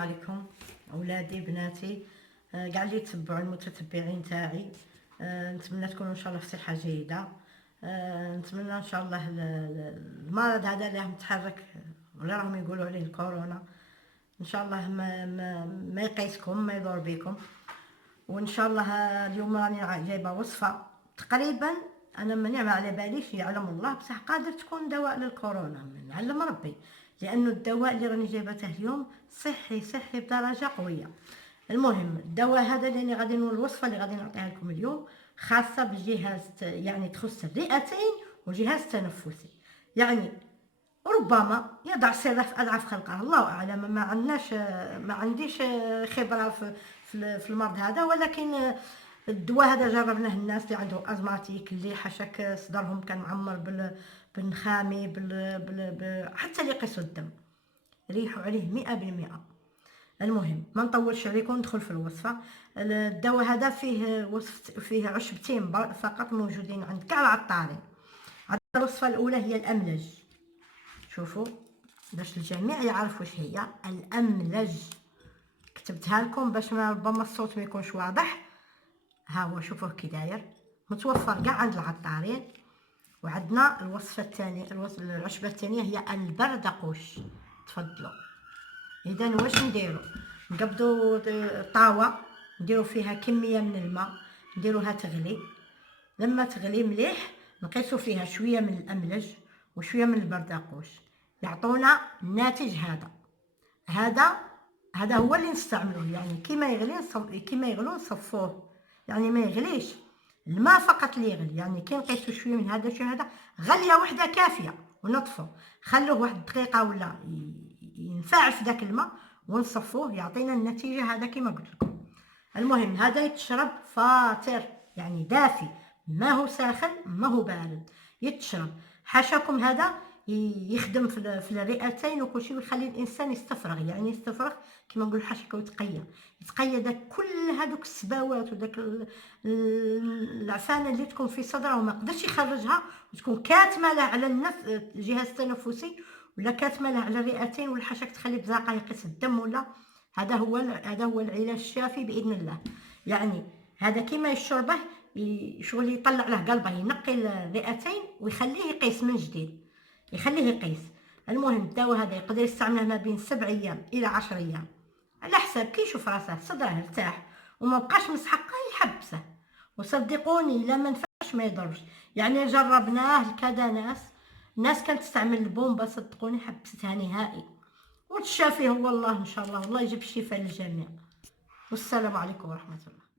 عليكم اولادي بناتي، كاع اللي يتبعوا المتتبعين تاعي. نتمنى تكونوا ان شاء الله في صحه جيده. نتمنى ان شاء الله المرض هذا اللي متحرك ولا راهم يقولوا عليه الكورونا، ان شاء الله ما يقيسكم، ما يضر بكم. وان شاء الله اليوم راني جايبه وصفه تقريبا انا ماني ما على باليش، يعلم الله، بصح قادر تكون دواء للكورونا، من علم ربي، لانه الدواء اللي راني جايبته اليوم صحي صحي بدرجه قويه. المهم الدواء هذا اللي غادي الوصفه اللي غادي نعطيها لكم اليوم خاصه بجهاز، يعني تخص الرئتين والجهاز التنفسي. يعني ربما يضع سر في اضعف خلقه، الله اعلم، ما عنديش خبره في المرض هذا، ولكن الدواء هذا جربناه الناس اللي عندهم ازماتيك، اللي حشك صدرهم كان معمر بالنخامي حتى اللي يقيسوا الدم ريحوا عليه 100%. المهم ما نطولش عليكم، ندخل في الوصفه. الدواء هذا فيه عشبتين فقط موجودين عند كاع العطارين. الوصفه الاولى هي الاملج. شوفوا باش الجميع يعرف واش هي الاملج، كتبتها لكم باش ما ربما الصوت ما يكونش واضح. ها هو شوفوه كي داير، متوفر كاع عند العطارين. وعندنا الوصفه الثانيه، العشبه الثانيه هي البردقوش. تفضلوا. اذا واش نديروا؟ نقبضوا طاوه، نديروا فيها كميه من الماء، نديروها تغلي. لما تغلي مليح نقيسوا فيها شويه من الاملج وشويه من البردقوش، يعطونا الناتج هذا هو اللي نستعملوه. يعني كيما يغلو نصفوه، يعني ما يغليش الماء فقط اللي يغلي. يعني كي نقيسوا شويه من هذا شويه من هذا، غليه وحده كافيه ونطفوا، خلوه واحد دقيقه ولا ينفعل في داك الماء ونصفوه، يعطينا النتيجه هذا كما قلت لكم. المهم هذا يتشرب فاتر، يعني دافي، ما هو ساخن ما هو بارد، يتشرب. حاشاكم هذا يخدم في الرئتين وكل شيء، ويخلي الانسان يستفرغ، يعني يستفرغ كما نقول حاشاك، يتقيا داك كل هذوك السباوات وداك العفانه اللي تكون في صدره وما قدرش يخرجها، وتكون كاتمه له على الجهاز التنفسي، ولا كاتمه له على الرئتين، ولا حاشاك تخلي بزاقه يقيس الدم، ولا هذا هو العلاج الشافي باذن الله. يعني هذا كيما يشربه شغل يطلع له قلبه، ينقي الرئتين ويخليه يقيس من جديد، يخليه يقيس. المهم الدواء هذا يقدر يستعمله ما بين 7 ايام الى 10 ايام، على حساب كي يشوف راسه صدره ارتاح وما بقاش مسحقه يحبسه. وصدقوني الا ما نفعش ما يضرش. يعني جربناه لكذا ناس كانت تستعمل البومبا، صدقوني حبستها نهائي، وتشافيه والله ان شاء الله، والله يجيب الشفاء للجميع. والسلام عليكم ورحمه الله.